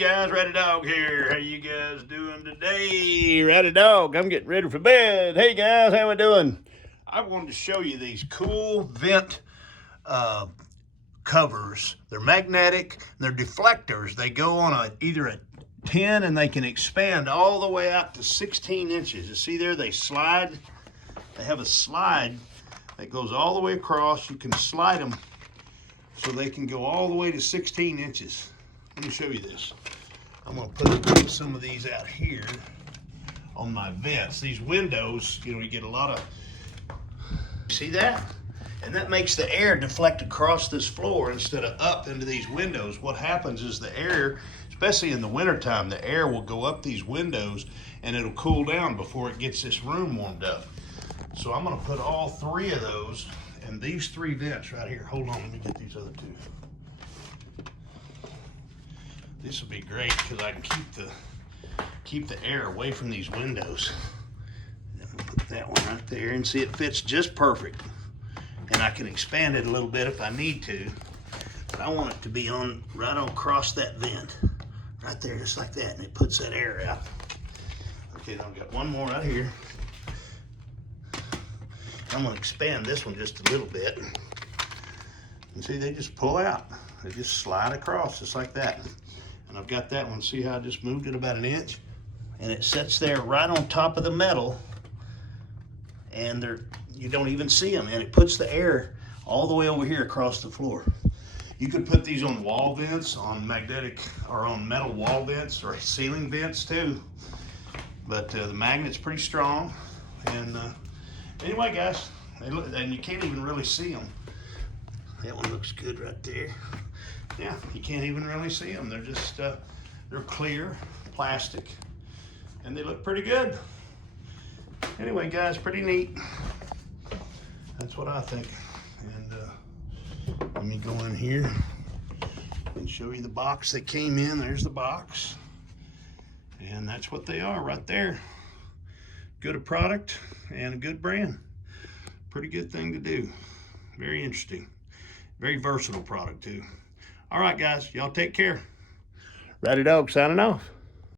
Guys, Ryder Dog here. How you guys doing today? Ryder Dog, I'm getting ready for bed. Hey guys, how we doing? I wanted to show you these cool vent covers. They're magnetic, they're deflectors. They go on either a 10 and they can expand all the way out to 16 inches. You see there, they slide. They have a slide that goes all the way across. You can slide them so they can go all the way to 16 inches. Let me show you this. I'm going to put some of these out here on my vents. These windows, you get a lot of, see that? And that makes the air deflect across this floor instead of up into these windows. What happens is the air, especially in the wintertime, the air will go up these windows and it'll cool down before it gets this room warmed up. So I'm going to put all three of those and these three vents right here. Hold on, let me get these other two. This will be great because I can keep the air away from these windows. Put that one right there and see it fits just perfect. And I can expand it a little bit if I need to. But I want it to be on right on across that vent. Right there, just like that, and it puts that air out. Okay, now I've got one more right here. I'm gonna expand this one just a little bit. And see, they just pull out. They just slide across just like that. And I've got that one, see how I just moved it about an inch? And it sits there right on top of the metal, and you don't even see them, and it puts the air all the way over here across the floor. You could put these on wall vents, on magnetic, or on metal wall vents, or ceiling vents too. But the magnet's pretty strong. And anyway, guys, and you can't even really see them. That one looks good right there. Yeah, you can't even really see them. They're just, they're clear plastic, and they look pretty good. Anyway, guys, pretty neat. That's what I think. And let me go in here and show you the box that came in. There's the box. And that's what they are right there. Good a product and a good brand. Pretty good thing to do. Very interesting. Very versatile product too. All right, guys, y'all take care. Ryder Dog signing off.